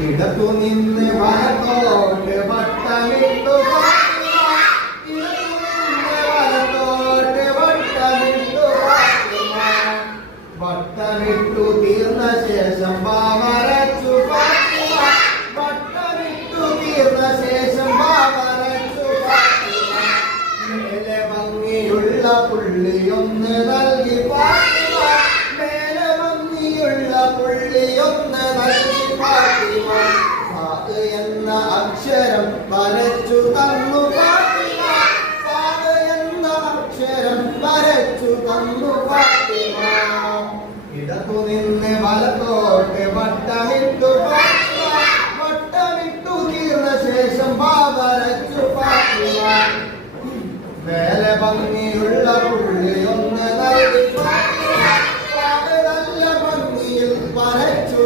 ഇടത്തു നിന്ന് വലത്തോട്ട് വട്ടമിട്ടു വലത്തോട്ട് വട്ടമിട്ടു. വട്ടമിട്ടു തീർന്ന ശേഷം വരച്ചു വട്ടമിട്ടു തീർന്ന ശേഷം വരച്ചു മേലെ ഭംഗിയുള്ള പുള്ളിയൊന്ന് നൽകി ഫാത്തിമ. മേലെ ഭംഗിയുള്ള പുള്ളിയൊന്ന് നൽകി ഫാത്തിമ. അക്ഷരം വരച്ചു തന്നു. പാത്തിമ പാത എന്ന അക്ഷരം വരച്ചു തന്നു. പാത്തിമ ഇടത്തു നിന്ന് വലത്തോട്ട് വട്ടമിട്ടു. പാത്തിമ വട്ടമിട്ടു തീർന്ന ശേഷം പാ വരച്ചു. പാത്തിമ വേല ഭംഗിയുള്ള പുള്ളി ഒന്ന് നൽകി. പാത്തിമ നല്ല ഭംഗിയിൽ വരച്ചു